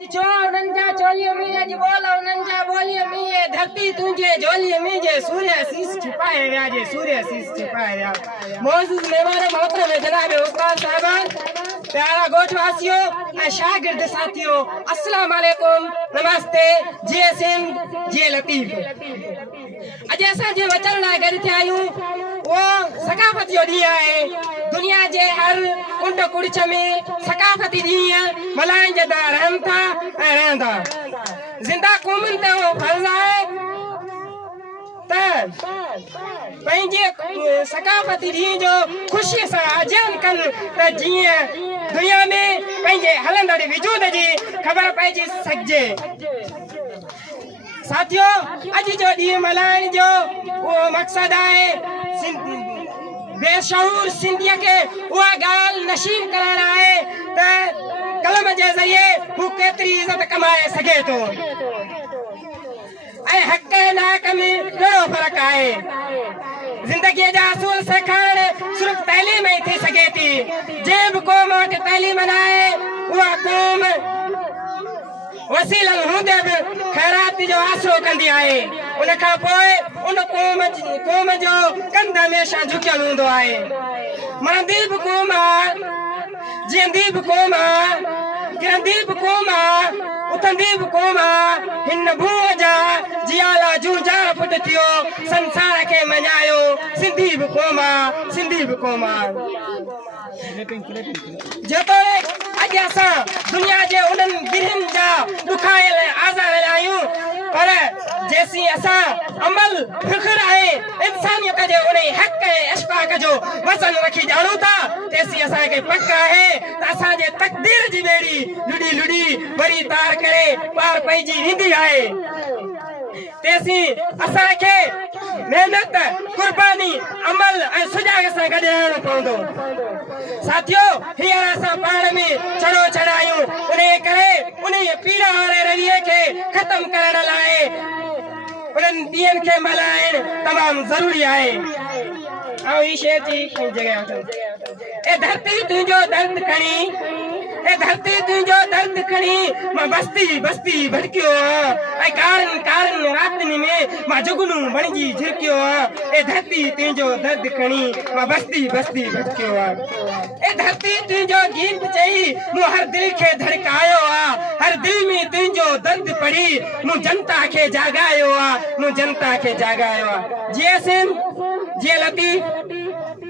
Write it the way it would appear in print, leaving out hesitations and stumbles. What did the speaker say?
चो उनजा चोलियो में जी बोला उनजा बोलियो में ये धरती तुझे झोलियो में जे सूर्य शीश छिपाए व्या जे सूर्य शीश छिपाए व्या मौजूद मेहमान मोहतरम जनाब उस्ताद साहबान प्यारा गोठवासियों और शागिर्द साथियों अस्सलाम वालेकुम नमस्ते जे सिंह जे लतीफ अज असा जे वचन लाइ गॾु थिया आहियूं वो सकाफत जो ॾींहुं आहे दुनिया जे हर कुंड कुड़िछ में सकाफती ॾींहं मल्हाइजंदा रहनि था ऐं रहंदा ज़िंदा क़ौमुनि ते उहो फर्ज़ आहे त पंहिंजे सकाफती ॾींहं जो ख़ुशीअ सां अजन कनि त जीअं दुनिया में पंहिंजे हलंदड़ वजूद जी ख़बर पइजी सघिजे साथियों अॼु जो ॾींहुं मल्हाइण जो उहो मक़सदु आहे बेशऊर सिंधीअ खे उहा ॻाल्हि नशीन करणु आहे त कलम जे ज़रिए हू केतिरी इज़त कमाए सघे थो ऐं हक़ ऐं नाहक में घणो फ़र्क़ु आहे ज़िंदगीअ जा असूल सेखारणु सिर्फ़ु तइलीम ई थी सघे थी जंहिं बि क़ौम वटि तइलीम न आहे उहा क़ौम वसीलनि हूंदे बि ख़ैरात जो आसरो कंदी आहे उन खां पोइ उन क़ौम जो कंध हमेशह झुकियल हूंदो आहे मरंदी बि क़ौम आहे जीअंदी बि क़ौम आहे किरंदी बि क़ौम आहे उथंदी बि क़ौम आहे हिन भूअ जा जियाला जूझार पुट थियो संसार खे मञायो सिंधी बि क़ौम आहे सिंधी बि क़ौम आहे जेतोणीकि अॼु असां दुनिया जे उन्हनि गिरहनि जा ॾुखायल आज़ार आहियूं पर जेसीं असां अमल फ़िख्र ऐं इंसानियत जे उन हक़ ऐं इश्फ़ाक़ जो वज़न रखी ॼाणूं था तेसीं असांखे पक आहे त असांजे तक़दीर जी ॿेड़ी लुॾी लुॾी वरी तार करे पार पइजी वेंदी आहे तेसीं असांखे मेहनत कुर्बानी अमल ऐं सुजाग सां गॾु रहणो पवंदो साथियों हींअर असां पाण में छड़ो छड़ायूं उन करे उन पीड़ा वारे रविये खे ख़तम करण लाइ उन्हनि ॾींहंनि खे मल्हाइण तमामु ज़रूरी आहे ऐं ही शइ थी जॻह वठो ए धरती तुंहिंजो दर्द खणी ए धरती तुंहिंजो दर्द खणी मां बस्ती बस्ती भटकियो आहियां ऐं कारनि कारनि रातिनि में मां जुगनू बणिजी झिरकियो आहियां ए धरती तुंहिंजो दर्द खणी मां बस्ती बस्ती भटकियो आहियां ए धरती तुंहिंजो गीत चई मूं हर दिलि खे धड़कायो आहे हर दिलि में तुंहिंजो दर्द पढ़ी मूं जनता खे जाॻायो आहे मूं जनता खे जाॻायो आहे जीअं सिंध जीअं लतीफ